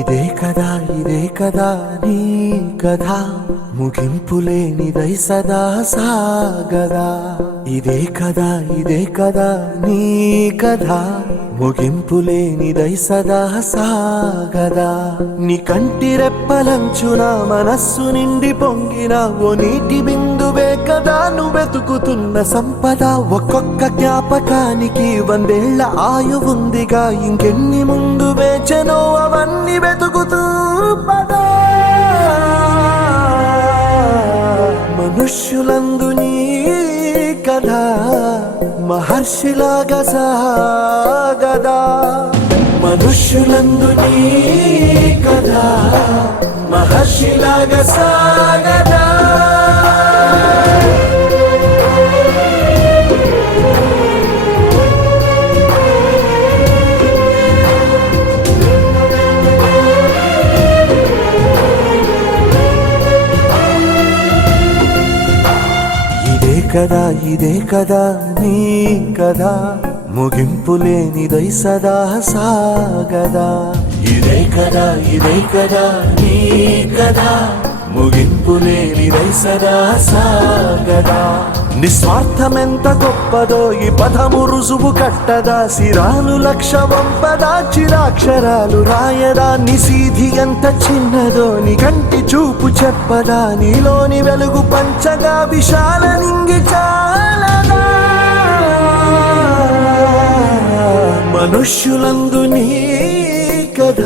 ఇదే కదా నీ కథ ముగింపులేనిదై సదా సాగదా. ఇదే కదా నీ కథ ముగింపులేనిదై సదా సాగదా. నీ కంటి రెప్పలంచున మనస్సు నిండి పొంగిన ఓ నీటి బిందువే కదా నువ్వెతుకుతున్న సంపద. ఒక్కొక్క జ్ఞాపకానికి 100 ఏళ్ల ఆయువుందిగా, ఇంకెన్ని ముందు వేచనో అవన్నీ వెతుకుతూ పదా. మనుష్యులందు నీ కథ మహర్షిలాగా సాగదా. మనుష్యులందు నీ కథ మహర్షిలాగా సాగదా. ఇదే కదా నీ కథ ముగింపులేనిదై సదా సాగదా. ఇదే కదా నీ కథ ముగింపులేనిదై సదా సాగదా. నిస్వార్థమెంత గొప్పదో ఈ పదము రుజువు కట్టదా. సిరాలు లక్ష వంపదా, చిరాక్షరాలు రాయదా. నిశీధి ఎంత చిన్నదో నీ కంటి చూపు చెప్పదా. నీలోని వెలుగు పంచగా విశాల నింగి చాలదా. మనుష్యులందు నీ కథ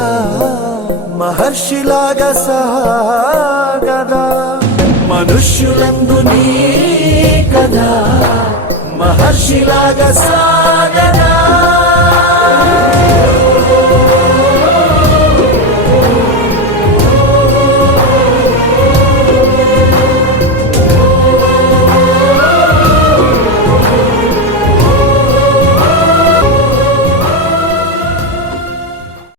మహర్షిలాగా సాగదా. మనుష్యులందు నీ కథ మహర్షిలాగా సాగదా.